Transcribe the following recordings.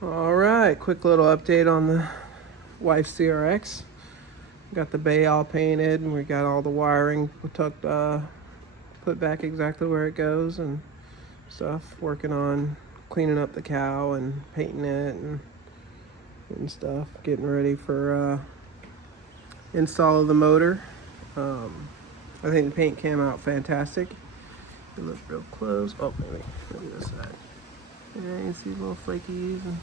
All right, quick little update on the wife's CRX. Got the bay all painted, and we got all the wiring put back exactly where it goes and stuff. Working on cleaning up the cow and painting it and stuff. Getting ready for install of the motor. I think the paint came out fantastic. It looked real close. Oh, maybe this side. Yeah, you can see little flakies and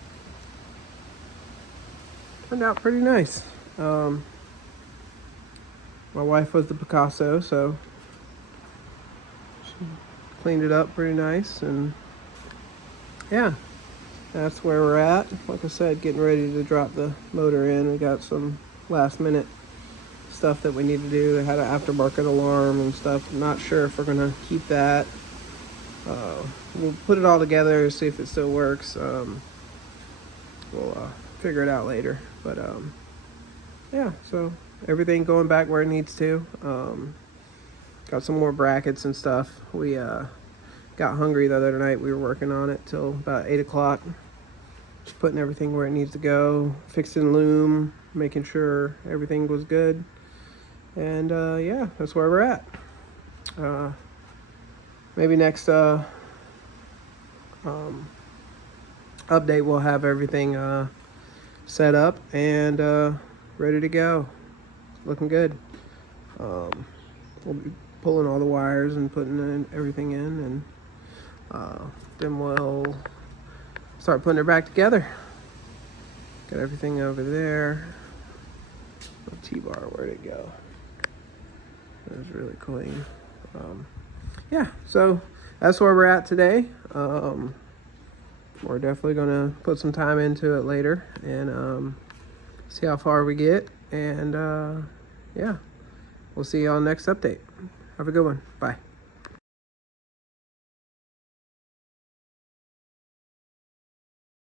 turned out pretty nice. My wife was the Picasso, so she cleaned it up pretty nice, and yeah, that's where we're at. Like I said, getting ready to drop the motor in. We got some last minute stuff that we need to do. They had an aftermarket alarm and stuff. I'm not sure if we're gonna keep that. We'll put it all together, see if it still works. We'll figure it out later. But yeah, so everything going back where it needs to. Got some more brackets and stuff. We got hungry the other night. We were working on it till about 8 o'clock. Just putting everything where it needs to go, fixing loom, making sure everything was good. And yeah, that's where we're at. Maybe next update we'll have everything set up and ready to go. Looking good. We'll be pulling all the wires and putting everything in, and then we'll start putting it back together. Got everything over there. The T-bar, where'd it go? That was really clean. Yeah, so that's where we're at today. We're definitely gonna put some time into it later and see how far we get. And yeah, we'll see y'all next update. Have a good one. Bye.